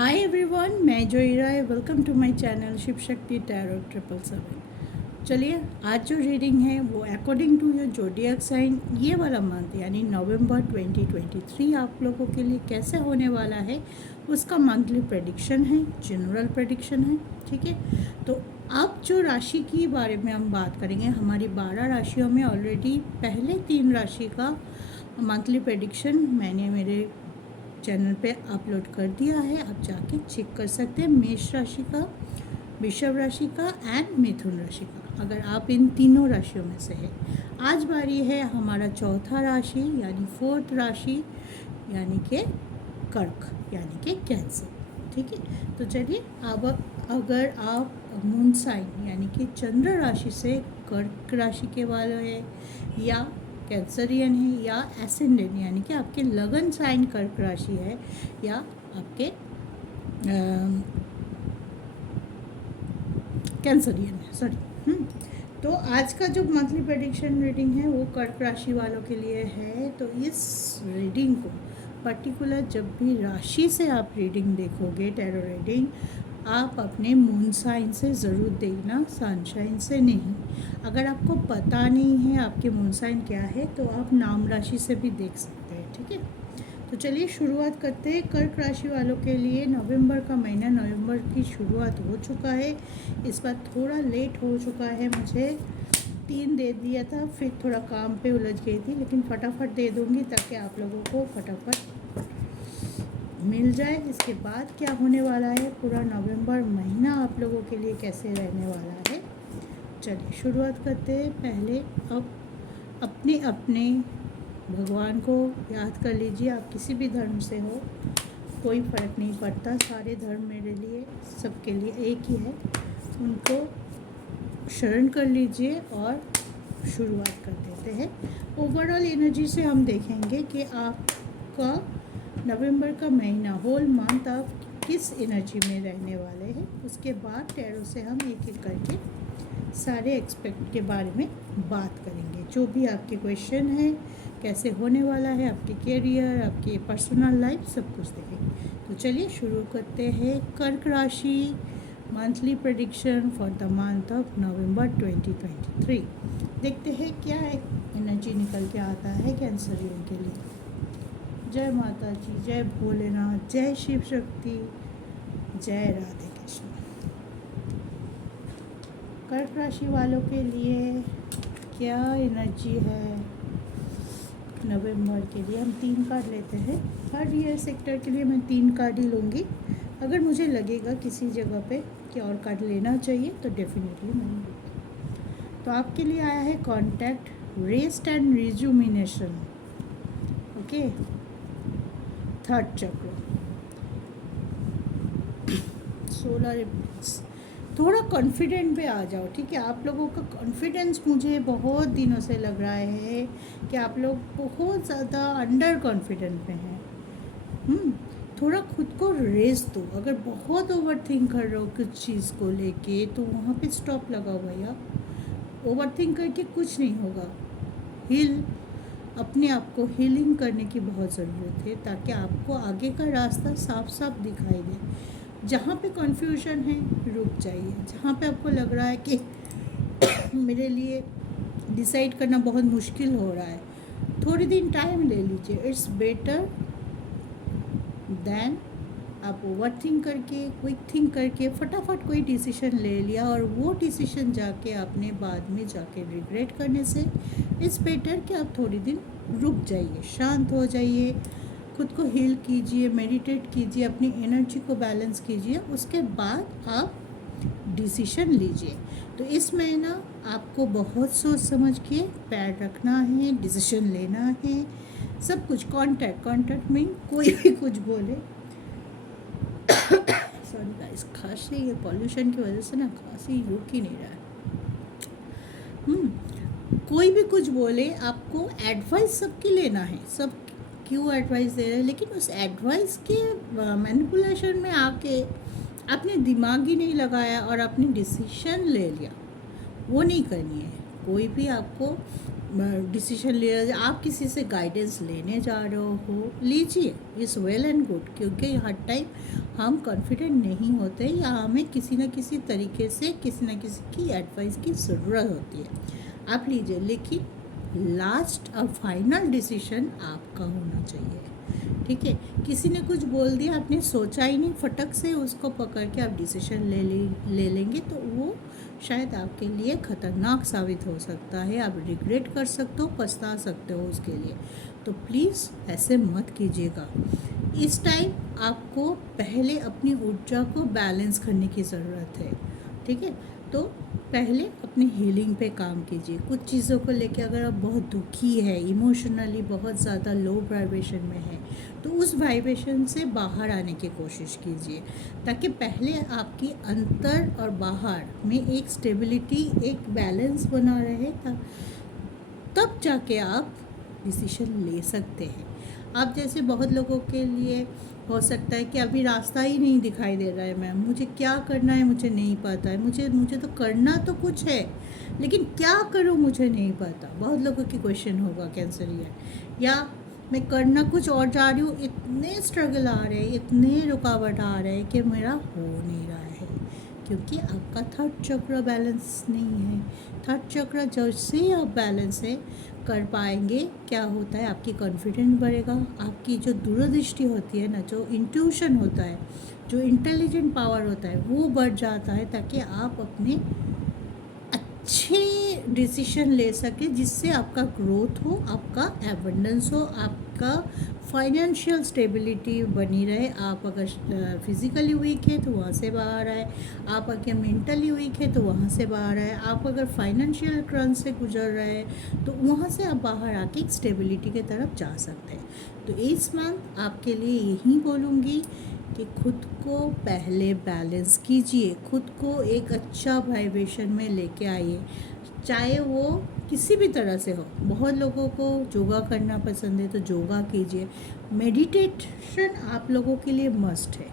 हाय everyone, मैं Joey Rai. Welcome to my channel Shiv Shakti tarot 777। चलिए, आज जो रीडिंग है वो according to your zodiac sign ये वाला मंथ यानी नवंबर 2023 आप लोगों के लिए कैसे होने वाला है उसका मंथली प्रेडिक्शन है, जनरल प्रेडिक्शन है। ठीक है, तो अब जो राशि की बारे में हम बात करेंगे, हमारी 12 राशियों में ऑलरेडी पहले 3 राशि का मंथली प्रेडिक्शन मैंने मेरे चैनल पे अपलोड कर दिया है। आप जाके चेक कर सकते हैं, मेष राशि का, वृषभ राशि का एंड मिथुन राशि का, अगर आप इन तीनों राशियों में से है। आज बारी है हमारा चौथा राशि यानी फोर्थ राशि यानी कि कर्क यानी कि कैंसर। ठीक है, तो चलिए, अब अगर आप मून साइन यानी कि चंद्र राशि से कर्क राशि के वाले हैं या कैंसरियन है या एसेंडेंट यानी कि आपके लगन साइन कर्क राशि है या आपके कैंसरियन है, सॉरी। तो आज का जो मंथली प्रेडिक्शन रीडिंग है वो कर्क राशि वालों के लिए है। तो इस रीडिंग को पर्टिकुलर जब भी राशि से आप रीडिंग देखोगे, टैरो रीडिंग, आप अपने मून साइन से ज़रूर देखना, सनशाइन से नहीं। अगर आपको पता नहीं है आपके मून साइन क्या है तो आप नाम राशि से भी देख सकते हैं। ठीक है, तो चलिए शुरुआत करते हैं। कर्क राशि वालों के लिए नवंबर का महीना, नवंबर की शुरुआत हो चुका है। इस बार थोड़ा लेट हो चुका है, मुझे 3 दे दिया था, फिर थोड़ा काम पे उलझ गई थी, लेकिन फटाफट दे दूँगी ताकि आप लोगों को फटाफट मिल जाए। इसके बाद क्या होने वाला है, पूरा नवंबर महीना आप लोगों के लिए कैसे रहने वाला है, चलिए शुरुआत करते हैं। पहले अब अपने अपने भगवान को याद कर लीजिए। आप किसी भी धर्म से हो, कोई फ़र्क नहीं पड़ता, सारे धर्म मेरे लिए, सबके लिए एक ही है। उनको शरण कर लीजिए और शुरुआत कर देते हैं। ओवरऑल एनर्जी से हम देखेंगे कि आपका नवंबर का महीना, होल मंथ आप किस एनर्जी में रहने वाले हैं। उसके बाद टैरो से हम एक एक करके सारे एक्सपेक्ट के बारे में बात करेंगे। जो भी आपके क्वेश्चन है, कैसे होने वाला है, आपके कैरियर, आपके पर्सनल लाइफ, सब कुछ देखेंगे। तो चलिए शुरू करते हैं। कर्क राशि monthly prediction for the month of November 2023। देखते हैं क्या एनर्जी निकल के आता है कैंसरियन के लिए। जय माता जी, जय भोलेनाथ, जय शिव शक्ति, जय राधे कृष्ण। कर्क राशि वालों के लिए क्या एनर्जी है नवंबर के लिए। हम 3 कार्ड लेते हैं। हर ईयर सेक्टर के लिए मैं 3 कार्ड ही लूँगी। अगर मुझे लगेगा किसी जगह पे कि और कार्ड लेना चाहिए तो डेफिनेटली मैं लूँगी। तो आपके लिए आया है contact, rest and rejuvenation. Okay, third chakra, solar impulse. थोड़ा कॉन्फिडेंट पे आ जाओ। ठीक है, आप लोगों का कॉन्फिडेंस मुझे बहुत दिनों से लग रहा है कि आप लोग बहुत ज़्यादा अंडर कॉन्फिडेंट में हैं। थोड़ा खुद को रेस्ट दो। अगर बहुत ओवर थिंक कर रहे हो कुछ चीज़ को लेके तो वहाँ पे स्टॉप लगाओ भैया। ओवर थिंक करके कुछ नहीं होगा। हील, अपने आप को हीलिंग करने की बहुत ज़रूरत है ताकि आपको आगे का रास्ता साफ साफ दिखाई दे। जहाँ पे कन्फ्यूजन है रुक जाइए। जहाँ पे आपको लग रहा है कि मेरे लिए डिसाइड करना बहुत मुश्किल हो रहा है, थोड़ी दिन टाइम ले लीजिए। इट्स बेटर देन आप ओवर थिंक करके, क्विक थिंक करके फटाफट कोई डिसीजन ले लिया और वो डिसीजन जाके आपने बाद में जाके रिग्रेट करने से इट्स बेटर कि आप थोड़ी दिन रुक जाइए, शांत हो जाइए, खुद को हील कीजिए, मेडिटेट कीजिए, अपनी एनर्जी को बैलेंस कीजिए, उसके बाद आप डिसीजन लीजिए। तो इस महीना आपको बहुत सोच समझ के पैर रखना है, डिसीजन लेना है, सब कुछ। कॉन्टैक्ट में कोई भी कुछ बोले, सॉरी गाइस, खांसी, ये पॉल्यूशन की वजह से ना खांसी रुक ही नहीं रहा है। कोई भी कुछ बोले, आपको एडवाइस सबकी लेना है। सब क्यों एडवाइस दे रहे हैं, लेकिन उस एडवाइस के मैनिपुलेशन में आके आपने दिमाग ही नहीं लगाया और आपने डिसीजन ले लिया, वो नहीं करनी है। कोई भी आपको डिसीजन ले रहे, आप किसी से गाइडेंस लेने जा रहे हो, लीजिए, इज़ वेल एंड गुड, क्योंकि हर टाइम हम कॉन्फिडेंट नहीं होते या हमें किसी न किसी तरीके से किसी न किसी की एडवाइस की ज़रूरत होती है। आप लीजिए, लेकिन लास्ट और फाइनल डिसीजन आपका होना चाहिए। ठीक है, किसी ने कुछ बोल दिया, आपने सोचा ही नहीं, फटक से उसको पकड़ के आप डिसीजन ले लेंगे तो वो शायद आपके लिए ख़तरनाक साबित हो सकता है। आप रिग्रेट कर सकते हो, पछता सकते हो उसके लिए। तो प्लीज़ ऐसे मत कीजिएगा। इस टाइम आपको पहले अपनी ऊर्जा को बैलेंस करने की ज़रूरत है। ठीक है, तो पहले अपनी हीलिंग पे काम कीजिए। कुछ चीज़ों को लेके अगर आप बहुत दुखी है, इमोशनली बहुत ज़्यादा लो वाइब्रेशन में है, तो उस वाइब्रेशन से बाहर आने की कोशिश कीजिए, ताकि पहले आपकी अंदर और बाहर में एक स्टेबिलिटी, एक बैलेंस बना रहे, तब जाके आप डिसीजन ले सकते हैं। आप जैसे बहुत लोगों के लिए हो सकता है कि अभी रास्ता ही नहीं दिखाई दे रहा है, मैम मुझे क्या करना है मुझे नहीं पता है, मुझे तो करना तो कुछ है, लेकिन क्या करूँ मुझे नहीं पता। बहुत लोगों की क्वेश्चन होगा कैंसर ईयर, या मैं करना कुछ और जा रही हूँ, इतने स्ट्रगल आ रहे हैं, इतने रुकावट आ रहे हैं कि मेरा हो नहीं रहा है, क्योंकि आपका थर्ड चक्र बैलेंस नहीं है। थर्ड चक्र जैसे ही आप बैलेंस है कर पाएंगे, क्या होता है, आपकी कॉन्फिडेंस बढ़ेगा, आपकी जो दूरदृष्टि होती है ना, जो इंट्यूशन होता है, जो इंटेलिजेंट पावर होता है, वो बढ़ जाता है, ताकि आप अपने अच्छे डिसीजन ले सके, जिससे आपका ग्रोथ हो, आपका एबंडेंस हो, आपका फाइनेंशियल स्टेबिलिटी बनी रहे। आप अगर फिज़िकली वीक है तो वहाँ से बाहर आए, आप अगर मेंटली वीक है तो वहाँ से बाहर आए, आप अगर फाइनेंशियल क्रंच से गुजर रहे हैं तो वहाँ से आप बाहर आके एक स्टेबिलिटी की तरफ जा सकते हैं। तो इस मंथ आपके लिए यही बोलूँगी कि खुद को पहले बैलेंस कीजिए, खुद को एक अच्छा वाइब्रेशन में लेके आइए, चाहे वो किसी भी तरह से हो। बहुत लोगों को योगा करना पसंद है तो योगा कीजिए। मेडिटेशन आप लोगों के लिए मस्ट है।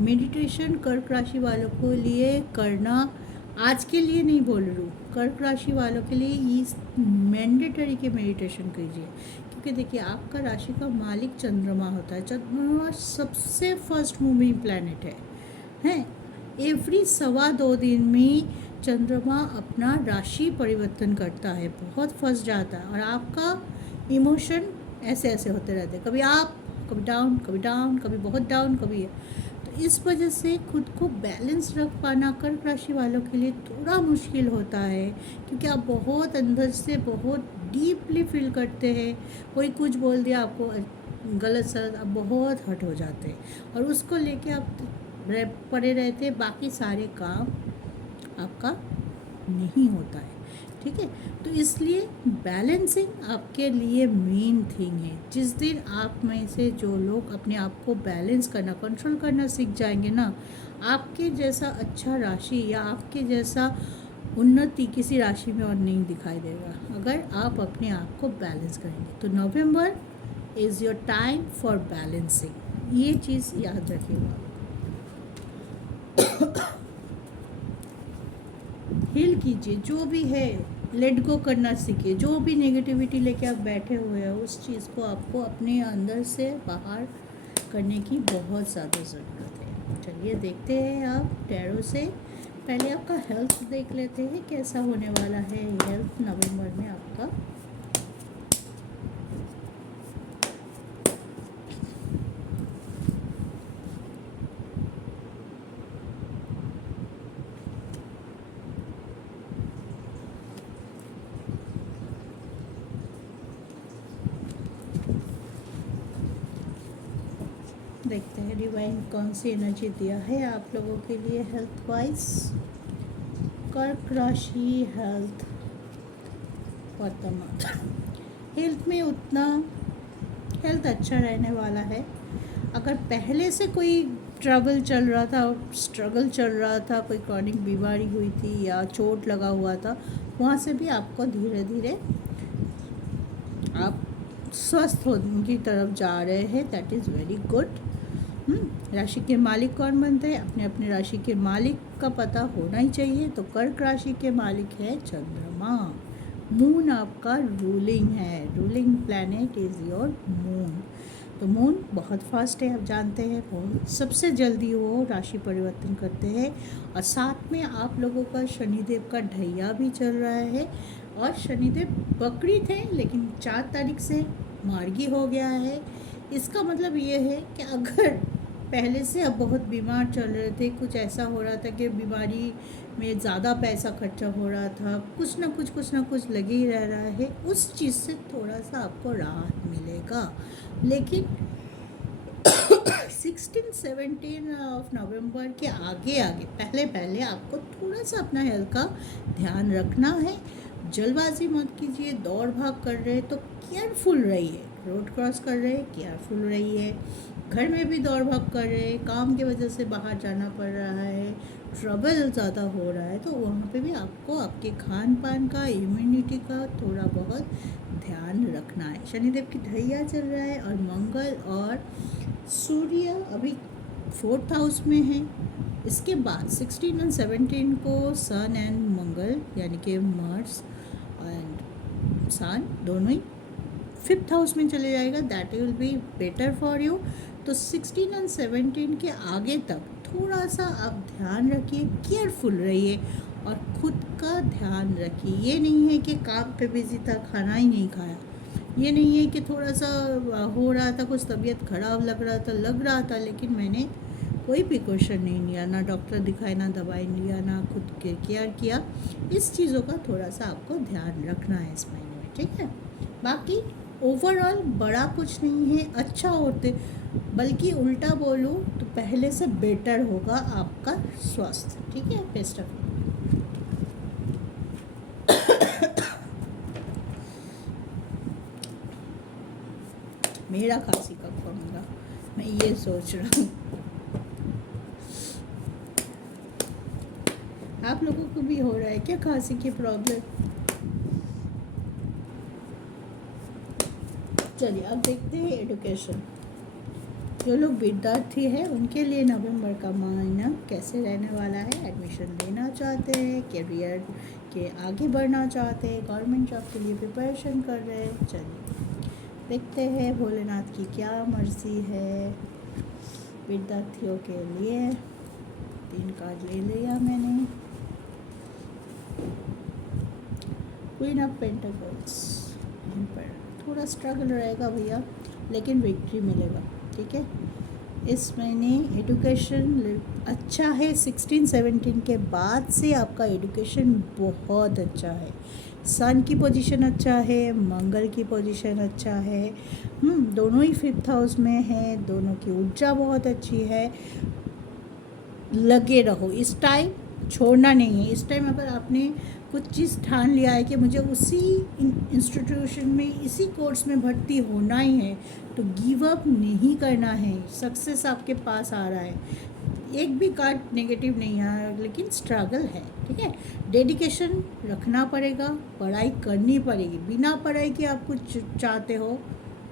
मेडिटेशन कर्क राशि वालों को लिए करना, आज के लिए नहीं बोल रही हूँ, कर्क राशि वालों के लिए इस मैंडेटरी के मेडिटेशन कीजिए, क्योंकि देखिए आपका राशि का मालिक चंद्रमा होता है। चंद्रमा सबसे फर्स्ट मूविंग प्लैनेट है। एवरी 2.25 दिन में चंद्रमा अपना राशि परिवर्तन करता है, बहुत फंस जाता है, और आपका इमोशन ऐसे ऐसे होते रहते हैं, कभी आप, कभी डाउन, कभी डाउन, कभी बहुत डाउन, कभी। तो इस वजह से खुद को बैलेंस रख पाना कर्क राशि वालों के लिए थोड़ा मुश्किल होता है, क्योंकि आप बहुत अंदर से बहुत डीपली फील करते हैं। कोई कुछ बोल दिया आपको गलत सलत, आप बहुत हर्ट हो जाते हैं, और उसको लेके आप पड़े रहते हैं, बाकी सारे काम आपका नहीं होता है। ठीक है, तो इसलिए बैलेंसिंग आपके लिए मेन थिंग है। जिस दिन आप में से जो लोग अपने आप को बैलेंस करना, कंट्रोल करना सीख जाएंगे ना, आपके जैसा अच्छा राशि या आपके जैसा उन्नति किसी राशि में और नहीं दिखाई देगा, अगर आप अपने आप को बैलेंस करेंगे। तो November is your time for balancing, ये चीज़ याद रखिएगा। हील कीजिए, जो भी है लेट गो करना सीखिए। जो भी नेगेटिविटी लेके आप बैठे हुए हैं, उस चीज़ को आपको अपने अंदर से बाहर करने की बहुत ज़्यादा ज़रूरत है। चलिए देखते हैं आप टैरो से। पहले आपका हेल्थ देख लेते हैं, कैसा होने वाला है हेल्थ नवंबर में आपका। देखते हैं डिवाइन कौन सी एनर्जी दिया है आप लोगों के लिए हेल्थ वाइज। कर्क राशि हेल्थ वर्तमान हेल्थ में उतना हेल्थ अच्छा रहने वाला है। अगर पहले से कोई ट्रबल चल रहा था, स्ट्रगल चल रहा था, कोई क्रॉनिक बीमारी हुई थी या चोट लगा हुआ था, वहाँ से भी आपको धीरे धीरे आप स्वस्थ होने की तरफ जा रहे हैं। That is very good. राशि के मालिक कौन बनते हैं, अपने अपने राशि के मालिक का पता होना ही चाहिए। तो कर्क राशि के मालिक है चंद्रमा। मून आपका रूलिंग है, ruling planet is your moon. तो मून बहुत फास्ट है, आप जानते हैं, बहुत सबसे जल्दी वो राशि परिवर्तन करते हैं। और साथ में आप लोगों का शनिदेव का ढैया भी चल रहा है। और शनिदेव बकरी थे लेकिन 4 तारीख से मार्गी हो गया है। इसका मतलब ये है कि अगर पहले से आप बहुत बीमार चल रहे थे, कुछ ऐसा हो रहा था कि बीमारी में ज़्यादा पैसा खर्चा हो रहा था, कुछ ना कुछ लगे ही रह रहा है, उस चीज़ से थोड़ा सा आपको राहत मिलेगा। लेकिन 16-17 ऑफ नवंबर के आगे आगे पहले पहले आपको थोड़ा सा अपना हेल्थ का ध्यान रखना है। जल्दबाजी मत कीजिए, दौड़ भाग कर रहे तो केयरफुल रहिए, रोड क्रॉस कर रहे केयरफुल रहिए, घर में भी दौड़ भाग कर रहे, काम की वजह से बाहर जाना पड़ रहा है, ट्रबल ज़्यादा हो रहा है, तो वहाँ पे भी आपको आपके खान पान का, इम्यूनिटी का थोड़ा बहुत ध्यान रखना है। शनिदेव की ढैया चल रहा है और मंगल और सूर्य अभी 4th हाउस में है। इसके बाद 16 और 17 को सन एंड मंगल यानी कि मार्स एंड सन दोनों ही 5th हाउस में चले जाएगा। That will be better for you. तो 16 और 17 के आगे तक थोड़ा सा आप ध्यान रखिए, केयरफुल रहिए और ख़ुद का ध्यान रखिए। ये नहीं है कि काम पे बिजी था, खाना ही नहीं खाया, ये नहीं है कि थोड़ा सा हो रहा था, कुछ तबीयत ख़राब लग रहा था लेकिन मैंने कोई प्रिकॉशन नहीं लिया, ना डॉक्टर दिखाए, ना दवाई लिया, ना खुद के केयर किया। इस चीज़ों का थोड़ा सा आपको ध्यान रखना है इस महीने में, ठीक है। बाकी ओवरऑल बड़ा कुछ नहीं है, अच्छा होते, बल्कि उल्टा बोलूँ तो पहले से बेटर होगा आपका स्वास्थ्य, ठीक है। बेस्ट ऑफ मेरा खांसी कब करूँगा, मैं ये सोच रहा हूँ। आप लोगों को भी हो रहा है क्या खांसी की प्रॉब्लम? चलिए अब देखते हैं एजुकेशन। जो लोग विद्यार्थी हैं उनके लिए नवंबर का महीना कैसे रहने वाला है। एडमिशन लेना चाहते हैं, करियर के आगे बढ़ना चाहते हैं, गवर्नमेंट जॉब के लिए प्रिपरेशन कर रहे हैं, चलिए देखते हैं भोलेनाथ की क्या मर्जी है विद्यार्थियों के लिए। 3 कार्ड ले लिया मैंने। क्वीन ऑफ पेंटाकल्स, इन पर थोड़ा स्ट्रगल रहेगा भैया, लेकिन विक्ट्री मिलेगा, ठीक है। इस महीने एजुकेशन अच्छा है। 16-17 के बाद से आपका एजुकेशन बहुत अच्छा है। सन की पोजीशन अच्छा है, मंगल की पोजीशन अच्छा है, दोनों ही 5th हाउस में है, दोनों की ऊर्जा बहुत अच्छी है। लगे रहो, इस टाइम छोड़ना नहीं है। इस टाइम अगर आपने कुछ चीज़ ठान लिया है कि मुझे उसी इंस्टीट्यूशन में, इसी कोर्स में भर्ती होना ही है, तो गिव अप नहीं करना है। सक्सेस आपके पास आ रहा है, एक भी कार्ड नेगेटिव नहीं आया, लेकिन स्ट्रगल है, ठीक है। डेडिकेशन रखना पड़ेगा, पढ़ाई करनी पड़ेगी। बिना पढ़ाई के आप कुछ चाहते हो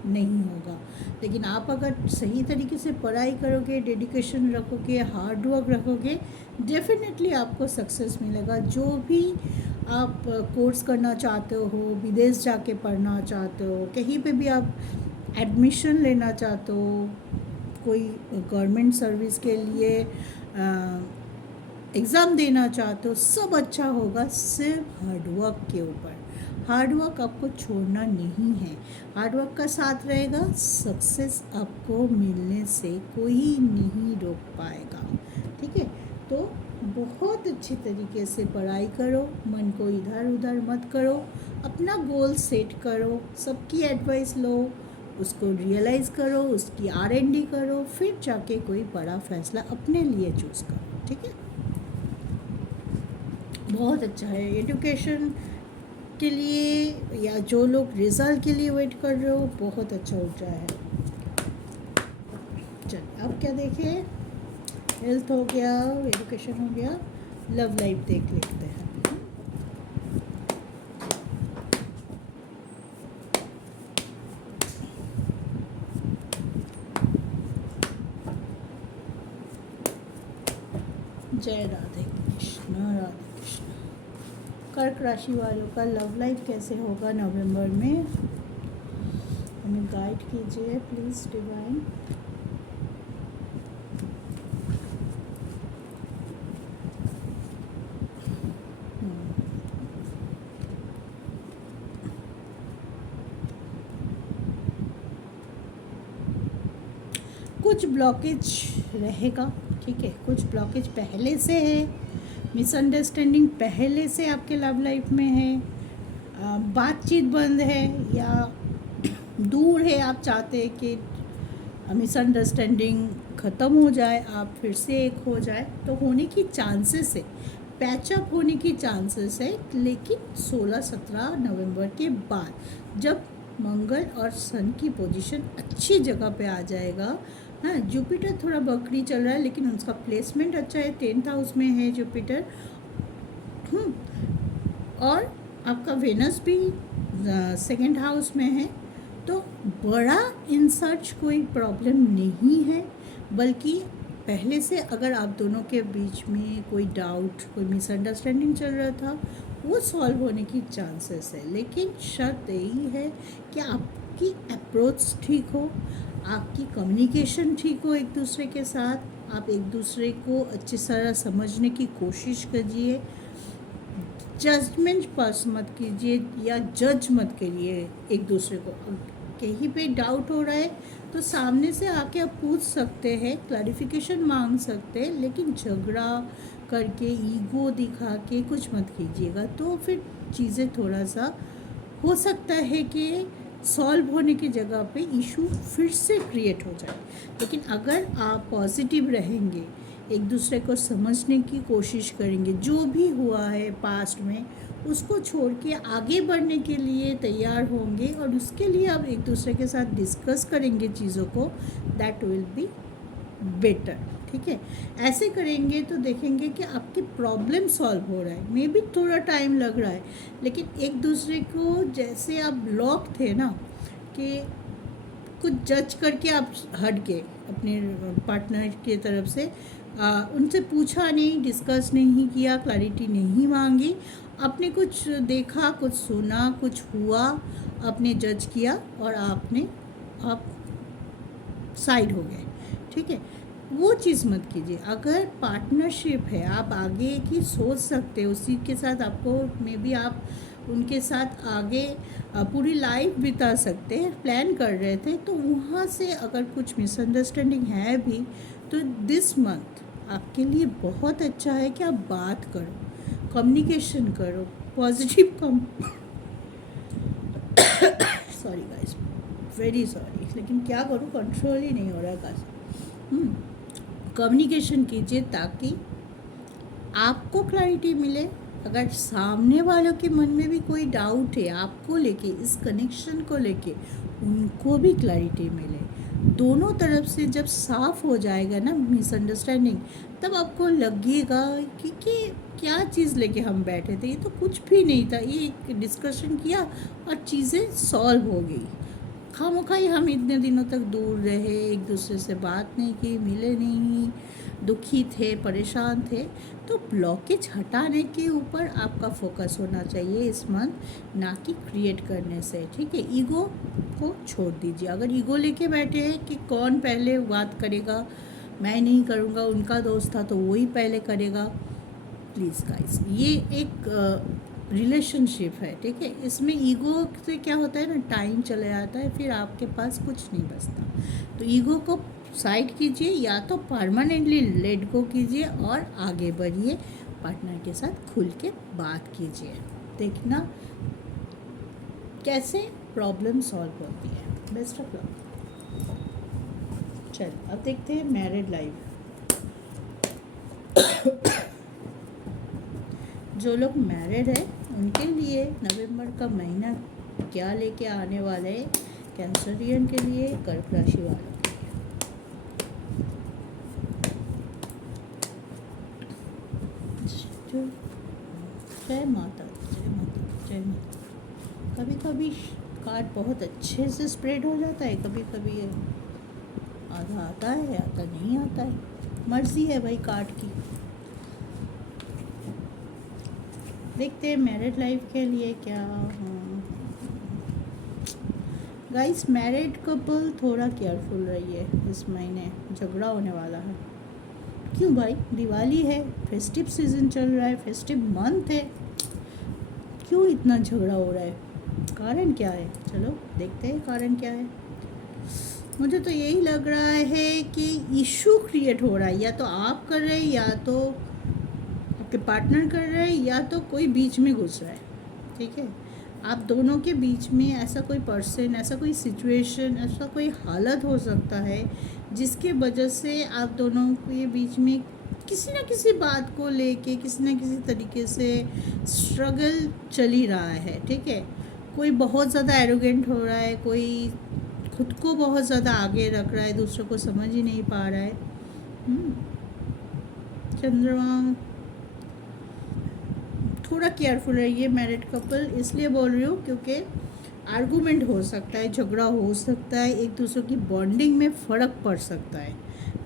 नहीं होगा, लेकिन आप अगर सही तरीके से पढ़ाई करोगे, डेडिकेशन रखोगे, हार्ड वर्क रखोगे, डेफिनेटली आपको सक्सेस मिलेगा। जो भी आप कोर्स करना चाहते हो, विदेश जाके पढ़ना चाहते हो, कहीं पे भी आप एडमिशन लेना चाहते हो, कोई गवर्नमेंट सर्विस के लिए एग्ज़ाम देना चाहते हो, सब अच्छा होगा सिर्फ हार्डवर्क के ऊपर। हार्डवर्क आपको छोड़ना नहीं है, हार्डवर्क का साथ रहेगा, सक्सेस आपको मिलने से कोई नहीं रोक पाएगा, ठीक है। तो बहुत अच्छी तरीके से पढ़ाई करो, मन को इधर उधर मत करो, अपना गोल सेट करो, सबकी एडवाइस लो, उसको रियलाइज़ करो, उसकी R&D करो, फिर जाके कोई बड़ा फैसला अपने लिए चूज़ करो, ठीक है। बहुत अच्छा है एजुकेशन के लिए, या जो लोग रिज़ल्ट के लिए वेट कर रहे हो, बहुत अच्छा ऊर्जा है। चलिए अब क्या देखें, हेल्थ हो गया, एजुकेशन हो गया, लव लाइफ देख लेते हैं। जय राधे कृष्ण, राधे कृष्ण। कर्क राशि वालों का लव लाइफ कैसे होगा नवंबर में, हमें गाइड कीजिए प्लीज़ डिवाइन। कुछ ब्लॉकेज रहेगा, ठीक है, कुछ ब्लॉकेज पहले से है, मिसअंडरस्टैंडिंग पहले से आपके लव लाइफ में है, बातचीत बंद है या दूर है, आप चाहते हैं कि मिसअंडरस्टैंडिंग ख़त्म हो जाए, आप फिर से एक हो जाए, तो होने की चांसेस है, पैचअप होने की चांसेस है, लेकिन 16-17 नवंबर के बाद जब मंगल और सन की पोजीशन अच्छी जगह पे आ जाएगा। हाँ, जुपिटर थोड़ा बकरी चल रहा है लेकिन उसका प्लेसमेंट अच्छा है, 10th हाउस में है जुपिटर। और आपका वेनस भी 2nd हाउस में है, तो बड़ा इन सच कोई प्रॉब्लम नहीं है, बल्कि पहले से अगर आप दोनों के बीच में कोई डाउट, कोई मिसअंडरस्टैंडिंग चल रहा था, वो सॉल्व होने की चांसेस है। लेकिन शर्त यही है कि आपकी अप्रोच ठीक हो, आपकी कम्युनिकेशन ठीक हो एक दूसरे के साथ, आप एक दूसरे को अच्छी तरह समझने की कोशिश कीजिए, जजमेंट पास मत कीजिए या जज मत करिए एक दूसरे को। कहीं पे डाउट हो रहा है तो सामने से आके आप पूछ सकते हैं, क्लैरिफिकेशन मांग सकते हैं, लेकिन झगड़ा करके ईगो दिखा के कुछ मत कीजिएगा, तो फिर चीज़ें थोड़ा सा हो सकता है कि सॉल्व होने की जगह पे इशू फिर से क्रिएट हो जाए। लेकिन अगर आप पॉजिटिव रहेंगे, एक दूसरे को समझने की कोशिश करेंगे, जो भी हुआ है पास्ट में उसको छोड़ के आगे बढ़ने के लिए तैयार होंगे और उसके लिए आप एक दूसरे के साथ डिस्कस करेंगे चीज़ों को, दैट विल बी बेटर, ठीक है। ऐसे करेंगे तो देखेंगे कि आपकी प्रॉब्लम सॉल्व हो रहा है, मे बी थोड़ा टाइम लग रहा है, लेकिन एक दूसरे को जैसे आप ब्लॉक थे ना कि कुछ जज करके आप हट गए अपने पार्टनर की तरफ से, उनसे पूछा नहीं, डिस्कस नहीं किया, क्लैरिटी नहीं मांगी, आपने कुछ देखा, कुछ सुना, कुछ हुआ, आपने जज किया और आप साइड हो गए, ठीक है। वो चीज़ मत कीजिए। अगर पार्टनरशिप है, आप आगे की सोच सकते हो, उसी के साथ आपको मे बी आप उनके साथ आगे पूरी लाइफ बिता सकते हैं, प्लान कर रहे थे, तो वहाँ से अगर कुछ मिसअंडरस्टैंडिंग है भी तो दिस मंथ आपके लिए बहुत अच्छा है कि आप बात करो, कम्युनिकेशन करो, positive sorry guys, very sorry, लेकिन क्या करूँ, कंट्रोल ही नहीं हो रहा गाइस। कम्युनिकेशन कीजिए ताकि आपको क्लैरिटी मिले। अगर सामने वालों के मन में भी कोई डाउट है आपको लेके, इस कनेक्शन को लेके, उनको भी क्लैरिटी मिले। दोनों तरफ से जब साफ हो जाएगा ना मिसअंडरस्टैंडिंग, तब आपको लगेगा कि क्या चीज़ लेके हम बैठे थे, ये तो कुछ भी नहीं था, ये डिस्कशन किया और चीज़ें सॉल्व हो गई। खामोखाई हम इतने दिनों तक दूर रहे, एक दूसरे से बात नहीं की, मिले नहीं, दुखी थे, परेशान थे, तो ब्लॉकेज हटाने के ऊपर आपका फोकस होना चाहिए इस मंथ, ना कि क्रिएट करने से, ठीक है। ईगो को छोड़ दीजिए। अगर ईगो लेके बैठे हैं कि कौन पहले बात करेगा, मैं नहीं करूँगा, उनका दोस्त था तो वही पहले करेगा, प्लीज़ गाइस, ये एक रिलेशनशिप है, ठीक है। इसमें ईगो से क्या होता है ना, टाइम चला जाता है, फिर आपके पास कुछ नहीं बचता। तो ईगो को साइड कीजिए, या तो परमानेंटली लेट गो कीजिए और आगे बढ़िए, पार्टनर के साथ खुल के बात कीजिए, देखना कैसे प्रॉब्लम सॉल्व होती है। Best of luck. चलिए अब देखते हैं मैरिड लाइफ। जो लोग मैरिड है उनके लिए नवंबर का महीना क्या लेके आने वाले हैं, कैंसरियन के लिए, कर्क राशि वालों के लिए। जय माता, जय माता, जय माता। कभी कभी कार्ड बहुत अच्छे से स्प्रेड हो जाता है, कभी कभी आधा आता है, आधा नहीं आता है, मर्जी है भाई कार्ड की। देखते हैं मैरिड लाइफ के लिए क्या। गाइस, मैरिड कपल थोड़ा केयरफुल रहिए, इस महीने झगड़ा होने वाला है। क्यों भाई, दिवाली है, फेस्टिव सीजन चल रहा है, फेस्टिव मंथ है, क्यों इतना झगड़ा हो रहा है? कारण क्या है? चलो देखते हैं कारण क्या है। मुझे तो यही लग रहा है कि इशू क्रिएट हो रहा है, या तो आप कर रहे हैं, या तो आपके पार्टनर कर रहे हैं, या तो कोई बीच में घुस रहा है। ठीक है, आप दोनों के बीच में ऐसा कोई पर्सन, ऐसा कोई सिचुएशन, ऐसा कोई हालत हो सकता है जिसके वजह से आप दोनों के बीच में किसी ना किसी बात को लेके किसी ना किसी तरीके से स्ट्रगल चल ही रहा है। ठीक है, कोई बहुत ज़्यादा एरोगेंट हो रहा है, कोई खुद को बहुत ज़्यादा आगे रख रहा है, दूसरों को समझ ही नहीं पा रहा है। चंद्रमा, थोड़ा केयरफुल रहिए मैरिड कपल। इसलिए बोल रही हूँ क्योंकि आर्गूमेंट हो सकता है, झगड़ा हो सकता है, एक दूसरे की बॉन्डिंग में फ़र्क पड़ सकता है।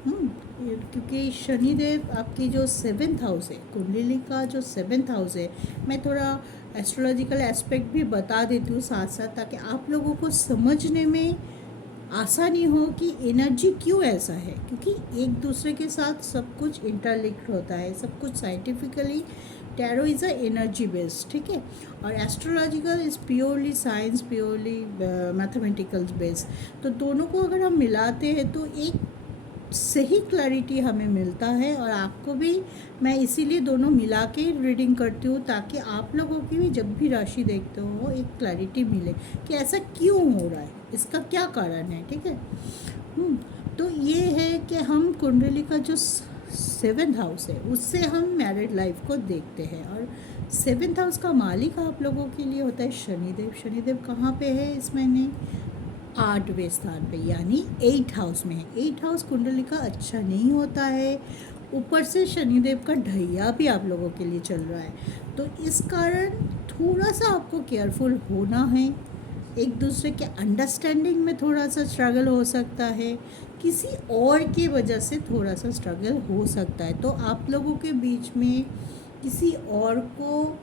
क्योंकि शनिदेव आपकी जो 7th हाउस है, कुंडली का जो 7th हाउस है, मैं थोड़ा एस्ट्रोलॉजिकल एस्पेक्ट भी बता देती हूँ साथ साथ, ताकि आप लोगों को समझने में आसानी हो कि एनर्जी क्यों ऐसा है। क्योंकि एक दूसरे के साथ सब कुछ इंटरलिंक्ड होता है, सब कुछ scientifically. Tarot is a energy based, ठीक है, और astrological is purely science, purely mathematical based. तो दोनों को अगर हम मिलाते हैं तो एक सही क्लैरिटी हमें मिलता है। और आपको भी मैं इसीलिए दोनों मिला के रीडिंग करती हूँ, ताकि आप लोगों की भी जब भी राशि देखते हो एक क्लैरिटी मिले कि ऐसा क्यों हो रहा है, इसका क्या कारण है। ठीक है, तो ये है कि हम कुंडली का जो 7th हाउस है उससे हम मैरिड लाइफ को देखते हैं। और 7th हाउस का मालिक आप लोगों के लिए होता है शनिदेव। शनिदेव कहाँ पे है इस महीने? 8वें स्थान पे, यानी 8th हाउस में है। 8th हाउस कुंडली का अच्छा नहीं होता है, ऊपर से शनिदेव का ढैया भी आप लोगों के लिए चल रहा है। तो इस कारण थोड़ा सा आपको केयरफुल होना है। एक दूसरे के अंडरस्टैंडिंग में थोड़ा सा स्ट्रगल हो सकता है, किसी और की वजह से थोड़ा सा स्ट्रगल हो सकता है। तो आप लोगों के बीच में किसी और को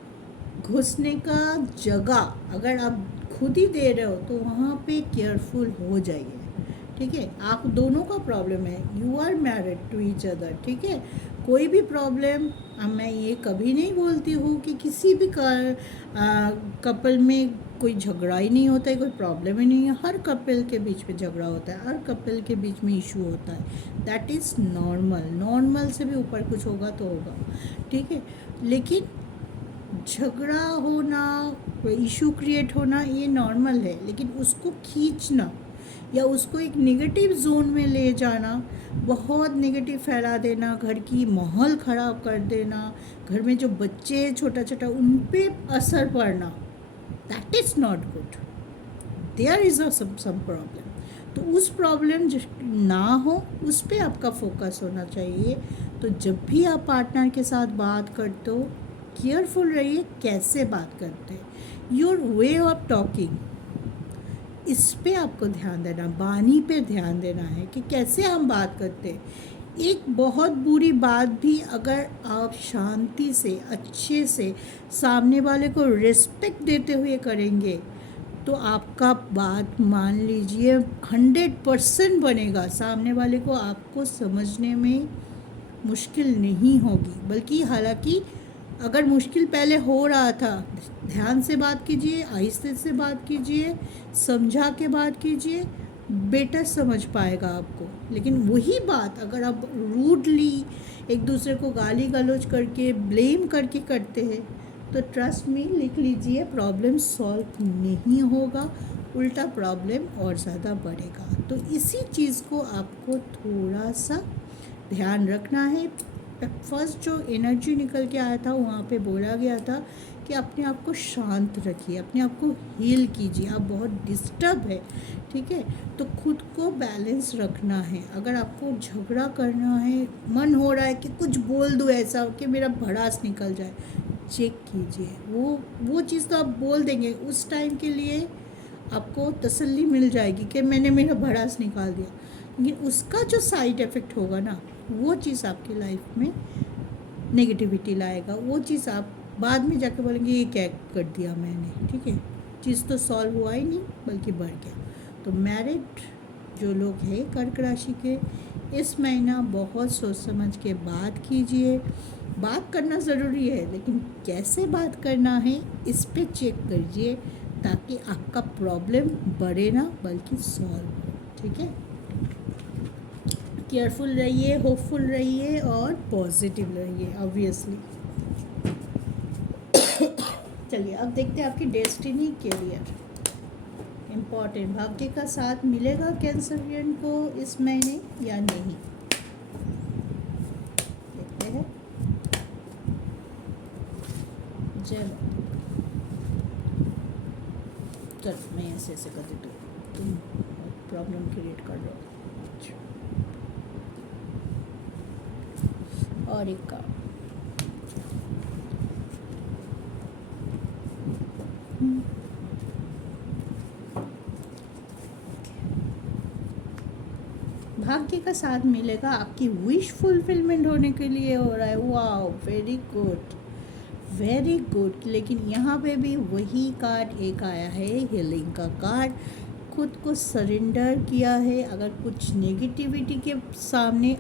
घुसने का जगह अगर आप खुद ही दे रहे हो तो वहाँ पे केयरफुल हो जाइए। ठीक है, आप दोनों का प्रॉब्लम है, you are married to each other. ठीक है, कोई भी प्रॉब्लम, मैं ये कभी नहीं बोलती हूँ कि किसी भी कपल में कोई झगड़ा ही नहीं होता है, कोई प्रॉब्लम ही नहीं है। हर कपल के बीच में झगड़ा होता है, हर कपल के बीच में इशू होता है, दैट इज़ नॉर्मल। नॉर्मल से भी ऊपर कुछ होगा तो होगा। ठीक है, लेकिन झगड़ा होना, इशू क्रिएट होना ये नॉर्मल है, लेकिन उसको खींचना या उसको एक नेगेटिव जोन में ले जाना, बहुत नेगेटिव फैला देना, घर की माहौल ख़राब कर देना, घर में जो बच्चे हैं छोटा छोटा उन पे असर पड़ना, that is not good. There is some problem. तो उस प्रॉब्लम ना हो, उस पर आपका फोकस होना चाहिए। तो जब भी आप पार्टनर के साथ बात करते हो, केयरफुल रहिए कैसे बात करते हैं, योर वे ऑफ टॉकिंग, इस पे आपको ध्यान देना, बानी पे ध्यान देना है कि कैसे हम बात करते हैं। एक बहुत बुरी बात भी अगर आप शांति से, अच्छे से, सामने वाले को रिस्पेक्ट देते हुए करेंगे तो आपका बात मान लीजिए 100% बनेगा। सामने वाले को आपको समझने में मुश्किल नहीं होगी, बल्कि हालांकि अगर मुश्किल पहले हो रहा था, ध्यान से बात कीजिए, आहिस्ते से बात कीजिए, समझा के बात कीजिए, बेटर समझ पाएगा आपको। लेकिन वही बात अगर आप रूडली एक दूसरे को गाली गलौज करके, ब्लेम करके करते हैं, तो ट्रस्ट मी, लिख लीजिए, प्रॉब्लम सॉल्व नहीं होगा, उल्टा प्रॉब्लम और ज़्यादा बढ़ेगा। तो इसी चीज़ को आपको थोड़ा सा ध्यान रखना है। फर्स्ट जो एनर्जी निकल के आया था वहाँ पे बोला गया था कि अपने आप को शांत रखिए, अपने आप को हील कीजिए, आप बहुत डिस्टर्ब है। ठीक है, तो खुद को बैलेंस रखना है। अगर आपको झगड़ा करना है, मन हो रहा है कि कुछ बोल दूँ ऐसा कि मेरा भड़ास निकल जाए, चेक कीजिए। वो चीज़ तो आप बोल देंगे, उस टाइम के लिए आपको तसल्ली मिल जाएगी कि मैंने मेरा भड़ास निकाल दिया, लेकिन उसका जो साइड इफ़ेक्ट होगा ना, वो चीज़ आपकी लाइफ में नेगेटिविटी लाएगा, वो चीज़ आप बाद में जाके बोलेंगे ये क्या कर दिया मैंने, ठीक है। चीज़ तो सॉल्व हुआ ही नहीं बल्कि बढ़ गया। तो मैरिड जो लोग हैं कर्क राशि के, इस महीना बहुत सोच समझ के बात कीजिए। बात करना ज़रूरी है, लेकिन कैसे बात करना है इस पे चेक करिए, ताकि आपका प्रॉब्लम बढ़े ना बल्कि सॉल्व हो, ठीक है। केयरफुल रहिए, होपफुल रहिए और पॉजिटिव रहिए ऑब्वियसली। चलिए अब देखते हैं आपकी डेस्टिनी कैरियर। इम्पॉर्टेंट, भाग्य का साथ मिलेगा कैंसरियन को इस महीने या नहीं, देखते हैं। चलो चलो मैं ऐसे ऐसे कर देती हूँ, तुम प्रॉब्लम क्रिएट कर लो। और एक काम, भाग्य का साथ मिलेगा, आपकी विश फुलफिलमेंट होने के लिए हो रहा है। वाह, वेरी गुड वेरी गुड। लेकिन यहाँ पे भी वही कार्ड एक आया है, हीलिंग का कार्ड। खुद को सरेंडर किया है, अगर कुछ नेगेटिविटी के सामने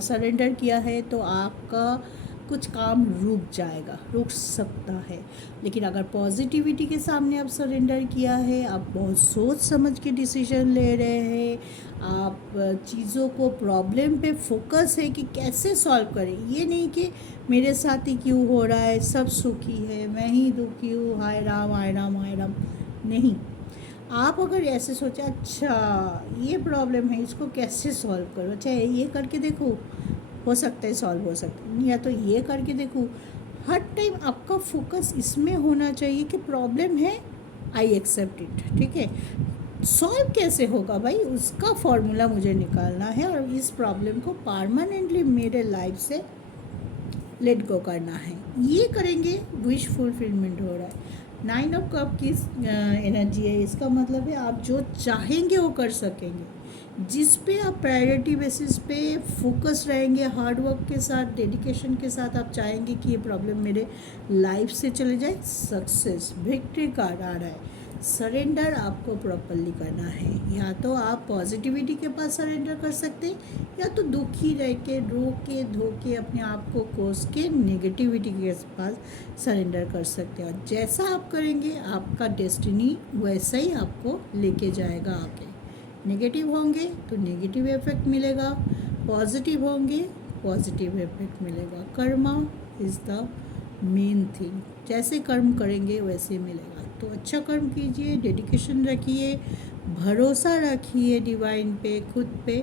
सरेंडर किया है तो आपका कुछ काम रुक जाएगा, रुक सकता है। लेकिन अगर पॉजिटिविटी के सामने आप सरेंडर किया है, आप बहुत सोच समझ के डिसीजन ले रहे हैं, आप चीज़ों को प्रॉब्लम पे फोकस है कि कैसे सॉल्व करें, ये नहीं कि मेरे साथ ही क्यों हो रहा है, सब सुखी है मैं ही दुखी हूँ, हाय राम हाय राम हाय राम, नहीं। आप अगर ऐसे सोचा अच्छा ये प्रॉब्लम है, इसको कैसे सॉल्व करो, चाहे ये करके देखो हो सकता है सॉल्व हो सकता है, या तो ये करके देखो। हर टाइम आपका फोकस इसमें होना चाहिए कि प्रॉब्लम है, आई एक्सेप्ट इट, ठीक है। सॉल्व कैसे होगा भाई, उसका फॉर्मूला मुझे निकालना है और इस प्रॉब्लम को परमानेंटली मेरे लाइफ से लेट गो करना है। ये करेंगे, विश फुलफिलमेंट हो रहा है। 9 ऑफ कप की एनर्जी है, इसका मतलब है आप जो चाहेंगे वो कर सकेंगे। जिस पे आप प्रायोरिटी बेसिस पे फोकस रहेंगे, हार्ड वर्क के साथ, डेडिकेशन के साथ आप चाहेंगे कि ये प्रॉब्लम मेरे लाइफ से चले जाए, सक्सेस विक्ट्री कार्ड आ रहा है। सरेंडर आपको प्रॉपरली करना है, या तो आप पॉजिटिविटी के पास सरेंडर कर सकते हैं, या तो दुखी रह के रो के धो के अपने आप को कोस के नेगेटिविटी के पास सरेंडर कर सकते हैं। और जैसा आप करेंगे आपका डेस्टिनी वैसा ही आपको लेके जाएगा आगे। नेगेटिव होंगे तो नेगेटिव इफेक्ट मिलेगा, पॉजिटिव होंगे पॉजिटिव इफेक्ट मिलेगा। Karma is the main thing, जैसे कर्म करेंगे वैसे मिलेगा। तो अच्छा कर्म कीजिए, डेडिकेशन रखिए, भरोसा रखिए डिवाइन पे, खुद पे,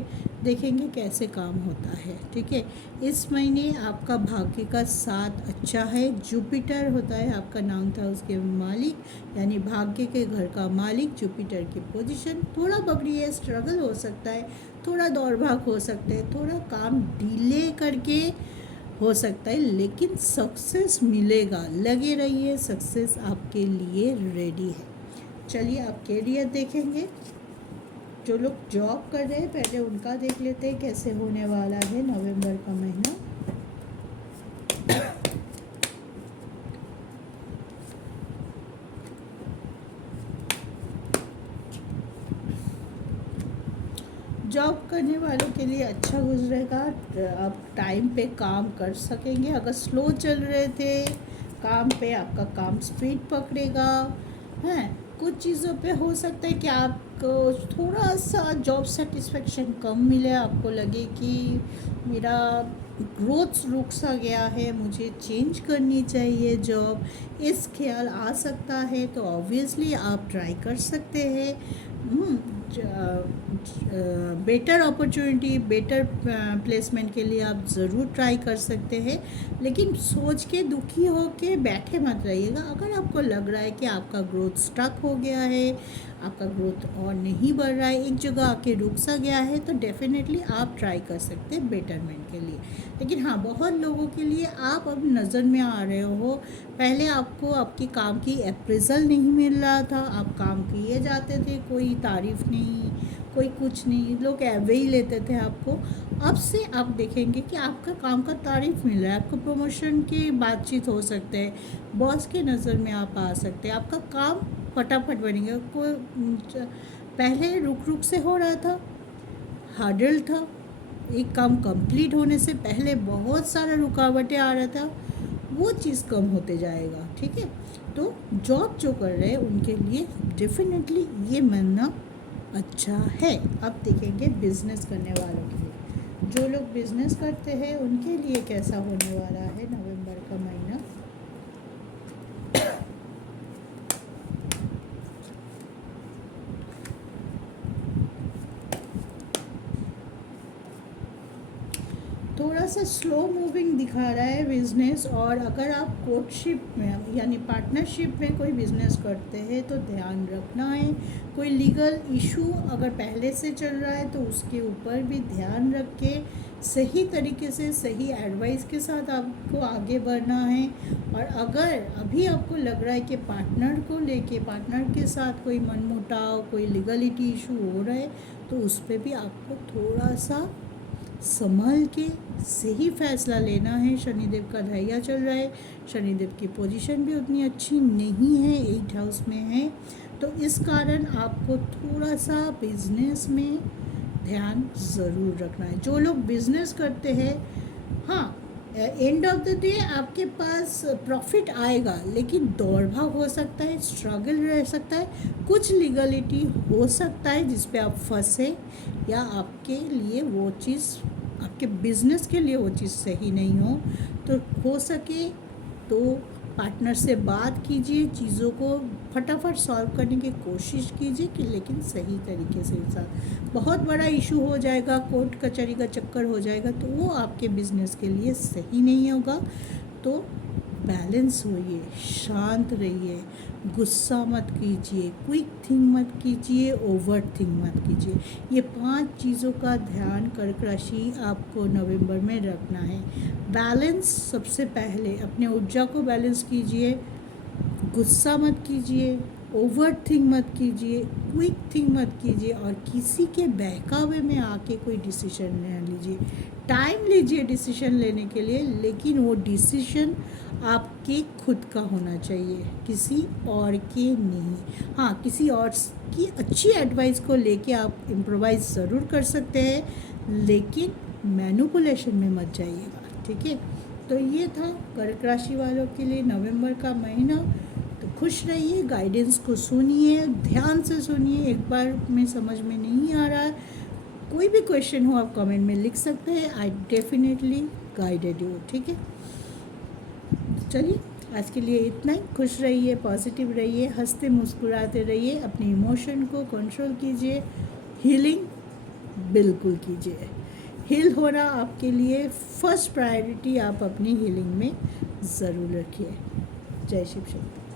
देखेंगे कैसे काम होता है, ठीक है। इस महीने आपका भाग्य का साथ अच्छा है। जुपिटर होता है आपका 9th हाउस के मालिक, यानी भाग्य के घर का मालिक। जुपिटर की पोजीशन थोड़ा बगड़ी है, स्ट्रगल हो सकता है, थोड़ा दौड़ भाग हो सकता है, थोड़ा काम डिले करके हो सकता है, लेकिन सक्सेस मिलेगा। लगे रहिए, सक्सेस आपके लिए रेडी है। चलिए आप कैरियर देखेंगे। जो लोग जॉब कर रहे हैं पहले उनका देख लेते हैं कैसे होने वाला है नवंबर का महीना। जॉब करने वालों के लिए अच्छा गुजरेगा, आप टाइम पे काम कर सकेंगे। अगर स्लो चल रहे थे काम पे, आपका काम स्पीड पकड़ेगा। हैं, कुछ चीज़ों पे हो सकता है कि आपको थोड़ा सा जॉब सेटिस्फेक्शन कम मिले, आपको लगे कि मेरा ग्रोथ रुक सा गया है, मुझे चेंज करनी चाहिए जॉब, इस ख्याल आ सकता है। तो ऑब्वियसली आप ट्राई कर सकते हैं। बेटर अपॉर्चुनिटी, बेटर प्लेसमेंट के लिए आप ज़रूर ट्राई कर सकते हैं, लेकिन सोच के दुखी हो के बैठे मत रहिएगा। अगर आपको लग रहा है कि आपका ग्रोथ स्टक हो गया है, आपका ग्रोथ और नहीं बढ़ रहा है, एक जगह आके रुक सा गया है, तो डेफिनेटली आप ट्राई कर सकते हैं बेटरमेंट के लिए। लेकिन हाँ, बहुत लोगों के लिए आप अब नज़र में आ रहे हो, पहले आपको आपके काम की अप्रेजल नहीं मिल रहा था, आप काम किए जाते थे, कोई तारीफ़ नहीं, कोई कुछ नहीं, लोग ऐवे ही लेते थे आपको। अब से आप देखेंगे कि आपका काम का तारीफ मिल रहा है, आपको प्रमोशन की बातचीत हो सकते हैं, बॉस के नज़र में आप आ सकते हैं, आपका काम फटाफट बनेगा। कोई पहले रुक रुक से हो रहा था, हार्डल था, एक काम कंप्लीट होने से पहले बहुत सारा रुकावटें आ रहा था, वो चीज़ कम होते जाएगा। ठीक है, तो जॉब जो कर रहे हैं उनके लिए डेफिनेटली ये मानना अच्छा है। अब देखेंगे बिजनेस करने वालों के लिए, जो लोग बिजनेस करते हैं उनके लिए कैसा होने वाला है नवंबर का महीना। थोड़ा सा स्लो मूविंग दिखा रहा है बिजनेस, और अगर आप कोर्टशिप में यानी पार्टनरशिप में कोई बिजनेस करते हैं तो ध्यान रखना है। कोई लीगल इशू अगर पहले से चल रहा है तो उसके ऊपर भी ध्यान रख के सही तरीके से सही एडवाइस के साथ आपको आगे बढ़ना है। और अगर अभी आपको लग रहा है कि पार्टनर को लेके, पार्टनर के साथ कोई मनमुटाव, कोई लीगलिटी इशू हो रहा है, तो उस पर भी आपको थोड़ा सा संभल के सही फैसला लेना है। शनिदेव का ढैया चल रहा है, शनिदेव की पोजीशन भी उतनी अच्छी नहीं है, 8th हाउस में है, तो इस कारण आपको थोड़ा सा बिजनेस में ध्यान ज़रूर रखना है। जो लोग बिजनेस करते हैं, हाँ, एंड ऑफ द डे आपके पास प्रॉफिट आएगा, लेकिन दौड़ भाग हो सकता है, स्ट्रगल रह सकता है, कुछ लीगलिटी हो सकता है जिस पे आप फंसे, या आपके लिए वो चीज़, आपके बिजनेस के लिए वो चीज़ सही नहीं हो। तो हो सके तो पार्टनर से बात कीजिए, चीज़ों को फटाफट सॉल्व करने की कोशिश कीजिए, कि लेकिन सही तरीके से साथ। बहुत बड़ा इशू हो जाएगा, कोर्ट कचहरी का चक्कर हो जाएगा, तो वो आपके बिजनेस के लिए सही नहीं होगा। तो बैलेंस होइए, शांत रहिए, गुस्सा मत कीजिए, क्विक थिंक मत कीजिए, ओवर थिंक मत कीजिए। ये 5 चीज़ों का ध्यान कर्क राशि आपको नवंबर में रखना है। बैलेंस सबसे पहले, अपने ऊर्जा को बैलेंस कीजिए, गुस्सा मत कीजिए, ओवर थिंक मत कीजिए, क्विक थिंक मत कीजिए, और किसी के बहकावे में आके कोई डिसीजन न लीजिए। टाइम लीजिए डिसीजन लेने के लिए, लेकिन वो डिसीजन आपके खुद का होना चाहिए, किसी और के नहीं। हाँ, किसी और की अच्छी एडवाइस को लेके आप इम्प्रोवाइज़ ज़रूर कर सकते हैं, लेकिन मैनिपुलेशन में मत जाइएगा। ठीक है, तो ये था कर्क राशि वालों के लिए नवंबर का महीना। तो खुश रहिए, गाइडेंस को सुनिए, ध्यान से सुनिए, एक बार में समझ में नहीं आ रहा है, कोई भी क्वेश्चन हो आप कमेंट में लिख सकते हैं, आई डेफिनेटली गाइडेड यू। ठीक है, चलिए आज के लिए इतना ही। खुश रहिए, पॉजिटिव रहिए, हंसते मुस्कुराते रहिए, अपने इमोशन को कंट्रोल कीजिए, हीलिंग बिल्कुल कीजिए। हील होना आपके लिए फर्स्ट प्रायोरिटी, आप अपनी हीलिंग में ज़रूर रखिए। जय शिव शक्ति।